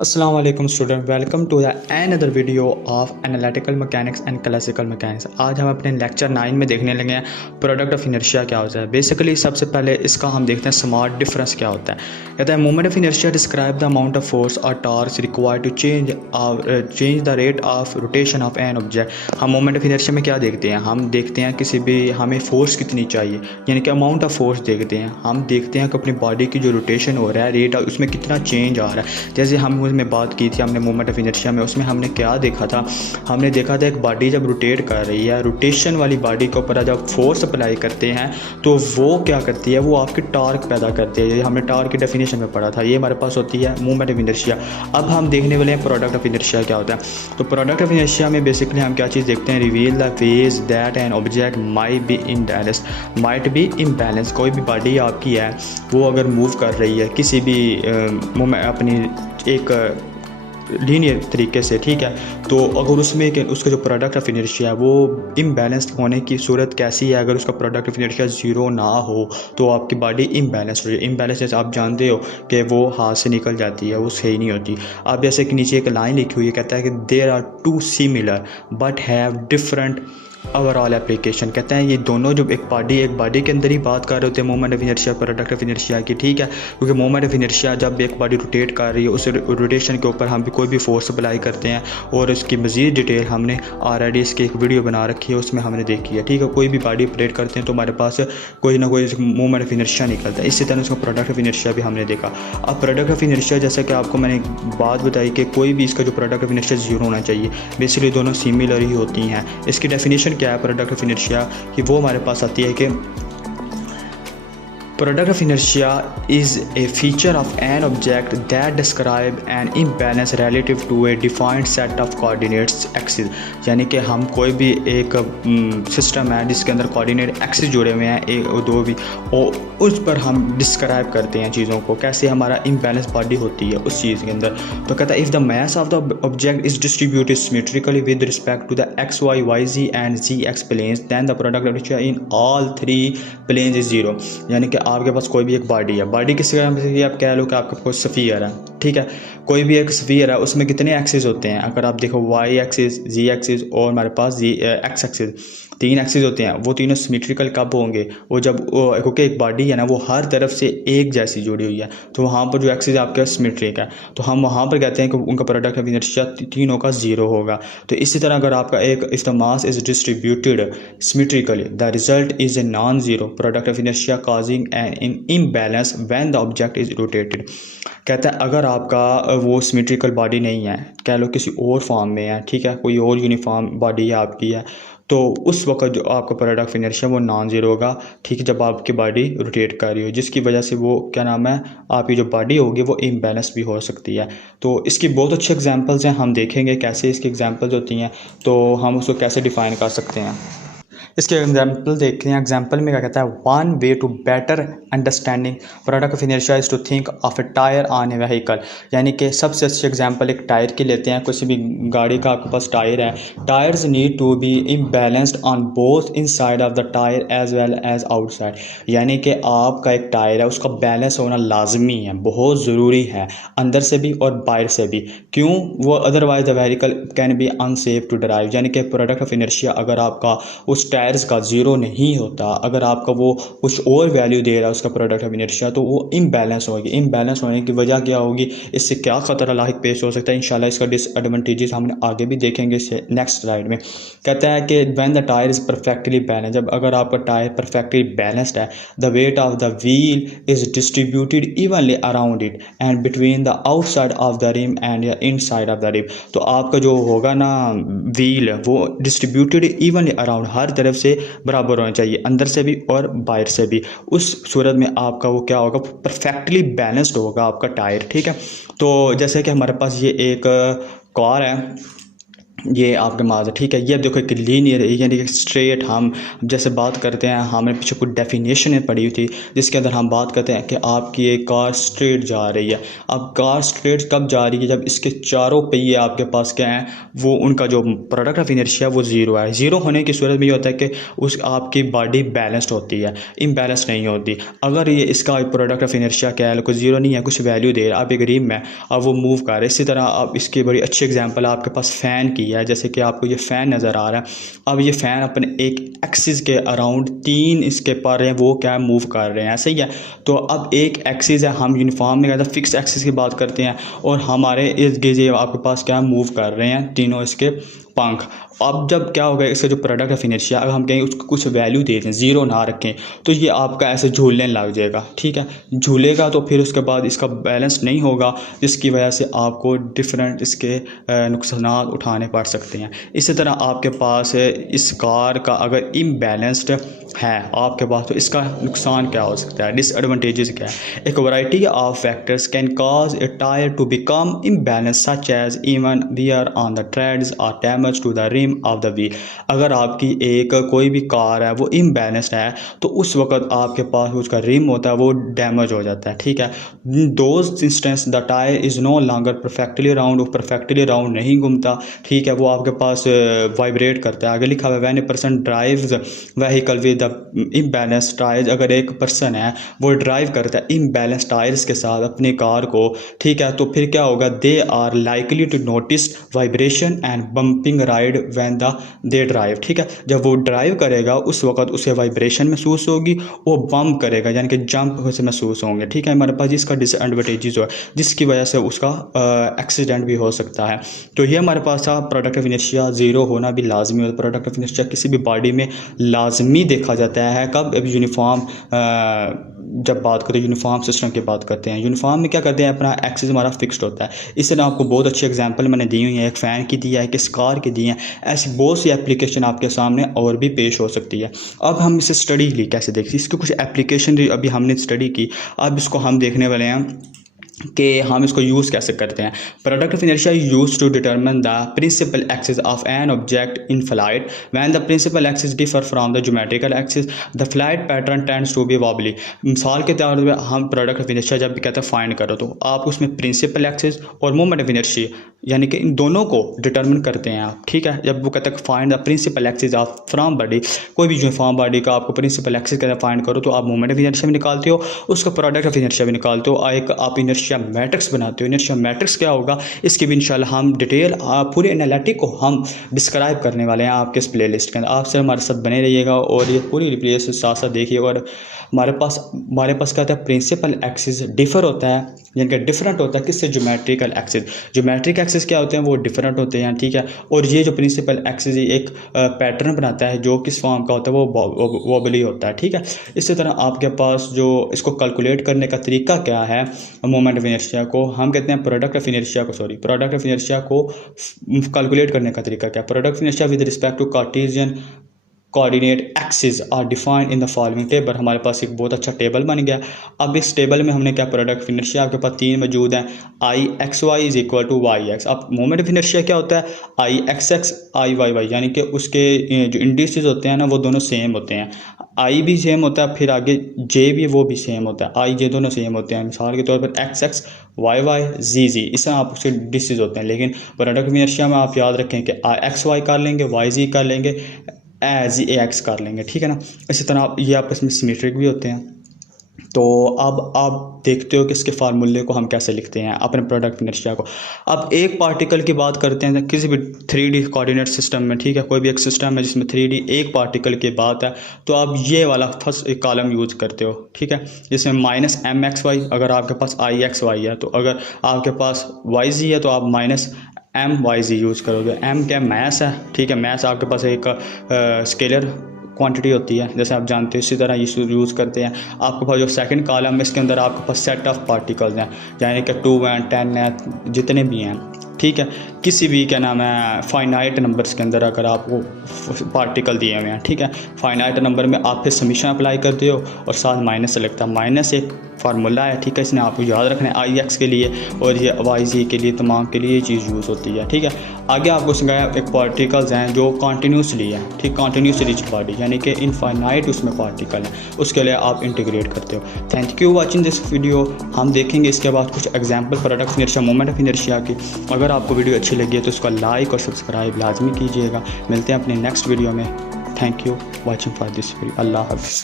Assalamu alaikum student, welcome to the another video of analytical mechanics and classical mechanics। आज हम अपने lecture 9 में देखने लगे हैं प्रोडक्ट ऑफ इनर्शिया क्या होता है। बेसिकली सबसे पहले इसका हम देखते हैं स्मार्ट डिफरेंस क्या होता है। कहता है moment of inertia describe the amount of force और torque required to change the rate of rotation of an object. हम मोमेंट ऑफ इनर्शिया में क्या देखते हैं, हम देखते हैं किसी भी हमें फोर्स कितनी चाहिए, यानी कि अमाउंट ऑफ फोर्स देखते हैं। हम देखते हैं कि अपनी बॉडी की जो रोटेशन हो रहा है रेट उसमें कितना चेंज आ रहा है। जैसे हम में बात की थी हमने मोमेंट ऑफ इनर्शिया में, उसमें हमने क्या देखा था, हमने देखा था एक बॉडी जब रोटेट कर रही है, रोटेशन वाली बॉडी के ऊपर जब फोर्स अप्लाई करते हैं तो वो क्या करती है, वो आपकी टॉर्क पैदा करती है। ये हमने टॉर्क की डेफिनेशन में पढ़ा था, ये हमारे पास होती है मोमेंट ऑफ इनर्शिया। अब हम देखने वाले हैं प्रोडक्ट ऑफ इनर्शिया क्या होता है। तो प्रोडक्ट ऑफ इनर्शिया में बेसिकली हम क्या चीज़ देखते हैं, reveal the ways that an object might be imbalance. कोई भी बॉडी आपकी है वो अगर मूव कर रही है किसी भी अपनी एक लीनियर तरीके से, ठीक है, तो अगर उसमें उसका जो प्रोडक्ट ऑफ इनर्शिया है वो इम्बैलेंस्ड होने की सूरत कैसी है। अगर उसका प्रोडक्ट ऑफ इनर्शिया ज़ीरो ना हो तो आपकी बॉडी इम्बैलेंस हो जाए। इम्बैलेंस जैसे आप जानते हो कि वो हाथ से निकल जाती है, वो सही नहीं होती। आप जैसे कि नीचे एक लाइन लिखी हुई है, कहता है कि there are two similar but have different overall application. कहते हैं ये दोनों जो एक बॉडी के अंदर ही बात कर रहे होते हैं moment of inertia product of inertia की, ठीक है, क्योंकि मोमेंट ऑफ इनर्शिया जब एक बॉडी रोटेट कर रही है उस रोटेशन के ऊपर हम भी कोई भी फोर्स अप्लाई करते हैं और उसकी मज़ीद डिटेल हमने ऑलरेडी इसकी एक वीडियो बना रखी है, उसमें हमने देखी है, ठीक है। कोई भी बॉडी ऑपरेट करते हैं तो हमारे पास कोई ना कोई मोमेंट ऑफ इनर्शिया निकलता है। इसी तरह उसका प्रोडक्ट ऑफ इनर्शिया भी हमने देखा। अब प्रोडक्ट ऑफ इनर्शिया जैसा कि आपको मैंने बात बताई कि कोई भी इसका जो प्रोडक्ट ऑफ इनर्शिया ज़ीरो होना चाहिए। बेसिकली दोनों सिमिलर ही होती हैं। इसकी डेफिनेशन क्या है प्रोडक्ट ऑफ इनर्शिया की, वो हमारे पास आती है कि product of inertia is a feature of an object that describe an imbalance relative to a defined set of coordinates axis. यानी कि हम कोई भी एक सिस्टम है जिसके अंदर कोऑर्डिनेट एक्सिस जुड़े हुए हैं, एक दो भी, और उस पर हम डिस्क्राइब करते हैं चीज़ों को, कैसे हमारा इम्बैलेंस बॉडी होती है उस चीज़ के अंदर। तो कहता है if the mass of the object is distributed symmetrically with respect to the X Y Y Z and Z X planes then the product of inertia in all three planes is zero. यानी कि आपके पास कोई भी एक body है, body किसी का आप कह लो कि आपके पास स्फीयर है, ठीक है, कोई भी एक स्फीयर है, उसमें कितने एक्सिस होते हैं। अगर आप देखो वाई एक्सिस, जी एक्सिस और हमारे पास एक्स एक्सिस, तीन एक्सिस होते हैं। वो तीनों सिमेट्रिकल कब होंगे, वो जब क्योंकि एक बॉडी है ना वो हर तरफ से एक जैसी जुड़ी हुई है, तो वहाँ पर जो एक्सिस आपका सिमेट्रिक है, तो हम वहाँ पर कहते हैं कि उनका प्रोडक्ट ऑफ इनर्शिया तीनों का ज़ीरो होगा। तो इसी तरह अगर आपका एक if the mass is distributed symmetrically the result is a non zero product of inertia causing an imbalance when the object is rotated. कहता है अगर आपका वो सिमेट्रिकल बॉडी नहीं है, कह लो किसी और फॉर्म में है, ठीक है, कोई और यूनिफॉर्म बॉडी है आपकी है, तो उस वक्त जो आपका प्रोडक्ट ऑफ इनर्शिया वो नॉन ज़ीरो होगा, ठीक है, जब आपकी बॉडी रोटेट कर रही हो, जिसकी वजह से वो क्या नाम है, आपकी जो बॉडी होगी वो इम्बैलेंस भी हो सकती है। तो इसकी बहुत अच्छे एग्जांपल्स हैं, हम देखेंगे कैसे इसकी एग्जांपल्स होती हैं, तो हम उसको कैसे डिफ़ाइन कर सकते हैं। इसके एग्जाम्पल देखते हैं। एग्जाम्पल में क्या कहता है, one way to better understanding product of inertia is to think of a tyre on a vehicle. यानी कि सबसे अच्छी एग्जाम्पल एक टायर की लेते हैं। किसी भी गाड़ी का आपके पास टायर है, tyres need to be imbalanced on both inside of the tyre as well as outside. यानी कि आपका एक टायर है उसका बैलेंस होना लाजमी है, बहुत ज़रूरी है, अंदर से भी और बाहर से भी। क्यों? वो otherwise the vehicle can be unsafe to drive. यानी कि प्रोडक्ट ऑफ इनर्शिया अगर आपका उस टायर्स का ज़ीरो नहीं होता, अगर आपका वो कुछ और वैल्यू दे रहा है उसका प्रोडक्ट ऑफ इनर्शिया, तो वो इम्बैलेंस होगी। इम्बैलेंस होने की वजह क्या होगी, इससे क्या ख़तरा लाहिक पेश हो सकता है, इंशाल्लाह इसका डिसएडवांटेजेस हमने आगे भी देखेंगे इससे नेक्स्ट स्लाइड में। कहता है कि when the tyre is perfectly balance, जब अगर आपका टायर परफेक्टली बैलेंस्ड है, the weight of the wheel is distributed evenly around it and between the outside of the rim and inside of the rim. तो आपका जो होगा ना wheel वो डिस्ट्रीब्यूटेड इवनली अराउंड, हर तरफ से बराबर होना चाहिए, अंदर से भी और बाहर से भी। उस सूरत में आपका वो क्या होगा, परफेक्टली बैलेंस्ड होगा आपका टायर, ठीक है। तो जैसे कि हमारे पास ये एक कार है, ये आपके मास है, ठीक है। ये देखो एक लीनियर यानी कि स्ट्रेट, हम जैसे बात करते हैं, हमने पीछे कुछ डेफिनेशन पढ़ी हुई थी जिसके अंदर हम बात करते हैं कि आपकी एक कार स्ट्रेट जा रही है। अब कार स्ट्रेट कब जा रही है? जब इसके चारों पहिए आपके पास क्या हैं, वो उनका जो प्रोडक्ट ऑफ इनर्शिया वो ज़ीरो है। ज़ीरो होने की सूरत में ये होता है कि उस आपकी बॉडी बैलेंस्ड होती है, इम्बैलेंस नहीं होती। अगर ये इसका प्रोडक्ट ऑफ इनर्शिया क्या है, कुछ ज़ीरो नहीं है, कुछ वैल्यू दे रहा है, आप एक रिम में अब वो मूव कर रहे हैं। इसी तरह अब इसकी बड़ी अच्छी एग्जांपल आपके पास फ़ैन की है, जैसे कि आपको ये फ़ैन नज़र आ रहा है। अब ये फ़ैन अपने एक एक्सिस के अराउंड 3 इसके पर हैं, वो क्या मूव कर रहे हैं, सही है। तो अब एक एक्सिस है, हम यूनिफॉर्म में कहते हैं फिक्स एक्सिस की बात करते हैं, और हमारे इर्द गिर्द आपके पास क्या मूव कर रहे हैं, तीनों इसके पंख। अब जब क्या होगा, इसका जो प्रोडक्ट ऑफ इनर्शिया अगर हम कहें उसको कुछ वैल्यू दे दें, ज़ीरो ना रखें, तो ये आपका ऐसे झूलने लग जाएगा, ठीक है। झूलेगा तो फिर उसके बाद इसका बैलेंस नहीं होगा, जिसकी वजह से आपको डिफरेंट इसके नुकसान उठाने पड़ सकते हैं। इसी तरह आपके पास इस कार का अगर इम्बैलेंस्ड है आपके पास, तो इसका नुकसान क्या हो सकता है, डिसएडवांटेजेस क्या है। एक variety of factors can cause a tyre to become imbalance, such as even wear on the treads और damage to the rim of the wheel. अगर आपकी एक कोई भी कार है वो इम्बैलेंस्ड है, तो उस वक्त आपके पास उसका रिम होता है वो डैमेज हो जाता है, ठीक है। Those instance the tyre is no longer perfectly round, वो परफेक्टली राउंड नहीं घूमता, ठीक है, वो आपके पास वाइब्रेट करता है। आगे लिखा हुआ है when a person drives vehicle with the imbalance tyres, अगर एक पर्सन है वो ड्राइव करता है इम्बैलेंस टायर्स के साथ अपनी कार को, ठीक है, तो फिर क्या होगा, they are likely to notice vibration and bumping ride when the they drive, ठीक है। जब वो ड्राइव करेगा उस वक्त उसे वाइब्रेशन महसूस होगी, वो बम्प करेगा यानी कि जंप से महसूस होंगे, ठीक है। हमारे पास इसका डिसएडवांटेजेस हो जिसकी वजह से उसका एक्सीडेंट भी हो सकता है। तो ये हमारे पास था प्रोडक्ट ऑफ इनर्शिया ज़ीरो होना भी लाजमी होता है। प्रोडक्ट ऑफ इनर्शिया किसी भी बॉडी में लाजमी देखा जाता है। कब? अब यूनिफॉर्म, जब बात करें यूनिफॉर्म सिस्टम की बात करते हैं, यूनिफॉर्म में क्या करते हैं, अपना एक्सिस हमारा फिक्स्ड होता है। इस तरह आपको बहुत अच्छी एग्जांपल मैंने दी हुई है, एक फ़ैन की दी है, एक कार की दी है, ऐसी बहुत सी एप्लीकेशन आपके सामने और भी पेश हो सकती है। अब हम इसे स्टडी ली कैसे देखते हैं, इसकी कुछ एप्लीकेशन अभी हमने स्टडी की, अब इसको हम देखने वाले हैं कि हम इसको यूज़ कैसे करते हैं। Product of inertia use to determine the principal axis of an object in flight when the principal axis differ from the geometrical axis the flight pattern tends to be wobbly. मिसाल के तौर पर हम product of inertia जब भी कहते हैं find करो, तो आप उसमें प्रिंसिपल एक्सिस और मोमेंट ऑफ इनर्शिया यानी कि इन दोनों को डिटरमिन करते हैं आप, ठीक है। जब वो कहते हैं find the principal axis of from body, कोई भी यूनिफॉर्म बॉडी का आपको प्रिंसिपल एक्सिस कहते हैं फाइंड करो, तो आप मोमेंट ऑफ इनर्शिया भी निकालते हो, उसका प्रोडक्ट ऑफ इनर्शिया भी निकालते हो, एक आप इनर्शिया मैट्रिक्स बनाते हो। इनर्शिया मैट्रिक्स क्या होगा, इसकी भी इंशाल्लाह हम डिटेल पूरे एनालिटिक को हम डिस्क्राइब करने वाले हैं आपके इस प्लेलिस्ट के अंदर। आपसे हमारे साथ बने रहिएगा और ये पूरी प्लेलिस्ट साथ साथ देखिएगा। और हमारे पास क्या होता है, प्रिंसिपल एक्सिस डिफर होता है यानी कि डिफरेंट होता है किससे, ज्योमेट्रिकल एक्सिस। ज्योमेट्रिक एक्सिस क्या होते हैं, वो डिफरेंट होते हैं, ठीक है। और ये जो प्रिंसिपल एक्सिस एक पैटर्न बनाता है जो किस फॉर्म का होता है, वो वॉबली होता है, ठीक है। इसी तरह आपके पास जो इसको कैलकुलेट करने का तरीका क्या है, मोमेंट ऑफ इनर्शिया को हम कहते हैं प्रोडक्ट ऑफ इनर्शिया को कैलकुलेट करने का तरीका क्या है। Product of inertia with respect to Cartesian coordinate axis are defined in the following table. हमारे पास एक बहुत अच्छा टेबल बन गया। अब इस टेबल में हमने क्या, प्रोडक्ट ऑफ इनर्शिया आपके पास 3 मौजूद हैं, I X Y is equal to Y X. अब मोमेंट ऑफ इनर्शिया क्या होता है, I X X I Y Y, यानी कि उसके जो इंडिसेस होते हैं ना वो दोनों सेम होते हैं। आई भी सेम होता है, फिर आगे जे भी वो भी सेम होता है, आई जे दोनों सेम होते हैं। मिसाल के तौर पर एक्स एक्स वाई वाई जी जी, इस तरह आप उसके इंडिसेस होते हैं। लेकिन प्रोडक्ट ऑफ इनर्शिया में आप याद रखें कि आई एक्स वाई कर लेंगे, वाई जी कर लेंगे, एज ए एक्स कर लेंगे, ठीक है ना। इसी तरह ये आपस में सिमेट्रिक भी होते हैं। तो अब आप देखते हो कि इसके फार्मूले को हम कैसे लिखते हैं अपने प्रोडक्ट इनर्शिया को। अब एक पार्टिकल की बात करते हैं किसी भी 3D कोऑर्डिनेट सिस्टम में, ठीक है, कोई भी एक सिस्टम है जिसमें 3D एक पार्टिकल की बात है, तो आप ये वाला फर्स्ट एक कॉलम यूज़ करते हो, ठीक है, जिसमें माइनस एम एक्स वाई। अगर आपके पास आई एक्स वाई है, तो अगर आपके पास वाई जी है तो आप माइनस एम वाई जी यूज़ करोगे। एम क्या, मैस है, ठीक है, मैस आपके पास एक स्केलर क्वांटिटी होती है जैसे आप जानते हो, इसी तरह ये यूज़ करते हैं। आपके पास जो सेकंड कॉलम है इसके अंदर आपके पास सेट ऑफ पार्टिकल्स हैं, यानी कि 2 हैं 10 हैं जितने भी हैं, ठीक है। किसी भी क्या नाम है फाइनाइट नंबर्स के अंदर अगर आपको पार्टिकल दिए हुए हैं, ठीक है, फाइनाइट नंबर में आप फिर समीशन अप्लाई करते हो और साथ माइनस से लगता है। माइनस एक फार्मूला है, ठीक है, इसने आपको याद रखना है आई एक्स के लिए और ये वाई जी के लिए, तमाम के लिए ये चीज़ यूज़ होती है, ठीक है। आगे आपको समझाया एक पार्टिकल्स हैं जो कॉन्टीन्यूसली हैं, ठीक, कॉन्टीन्यूसली बॉडी यानी कि इनफाइनाइट उसमें पार्टिकल हैं, उसके लिए आप इंटीग्रेट करते हो। Thank you watching this video. हम देखेंगे इसके बाद कुछ example products inertia, moment of inertia की। अगर आपको वीडियो अच्छी लगी है तो इसका लाइक और सब्सक्राइब लाजमी कीजिएगा। मिलते हैं अपने नेक्स्ट वीडियो में। Thank you watching for this video. अल्लाह हाफ़िज़।